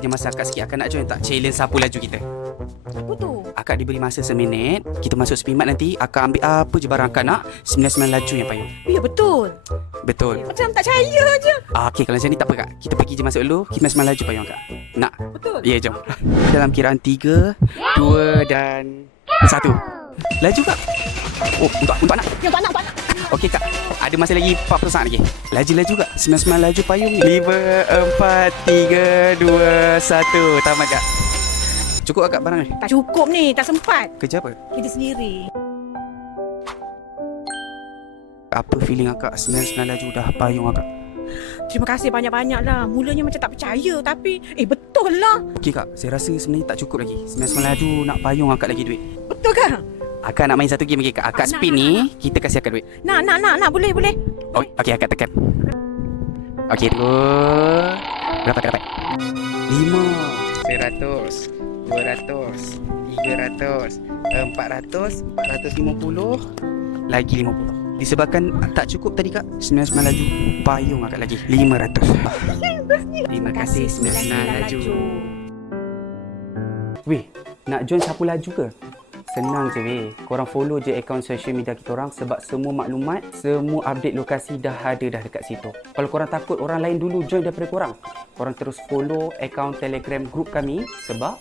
Pinjam masa akak sikit. Akak nak join tak? Challenge sapu laju kita. Apa tu? Akak diberi masa seminit. Kita masuk sepimat nanti. Akak ambil apa je barang akak nak. 99 laju yang payung. Ya betul. Betul. Macam tak percaya je. Okey, kalau macam ni tak apa kak. Kita pergi je masuk dulu. 99 laju payung kak. Nak? Betul. Ya, jom. Dalam kiraan 3, 2 dan 1. Laju kak. Oh, untuk anak. Yang tak nak. Okey kak. Ada masa lagi 40 saat lagi. Laju kak. 99 laju payung ni. 5, 4, 3, 2, 1. Tamat kak. Cukup kak barang ni? Tak cukup ni, tak sempat. Kerja apa? Kita sendiri. Apa feeling akak 99 laju dah payung akak? Terima kasih banyak-banyak lah. Mulanya macam tak percaya tapi betul lah. Okey kak, saya rasa sebenarnya tak cukup lagi. 99 laju nak payung akak lagi duit. Betul ke? Akak nak main satu game lagi kak. Akak spin ni, kita kasih akak duit. Nak. Boleh. Oh, okey akak tekan. Okey, tunggu. Berapa akak dapat? 5, 100, 200, 300, 400, 450, lagi 50. Disebabkan tak cukup tadi kak, 99 laju payung akak lagi 500. Terima kasih 99 laju. Weh, nak join sapu laju ke? Senang je weh. Korang follow je akaun social media kita orang sebab semua maklumat, semua update lokasi dah ada dah dekat situ. Kalau korang takut orang lain dulu join daripada korang, korang terus follow akaun Telegram group kami sebab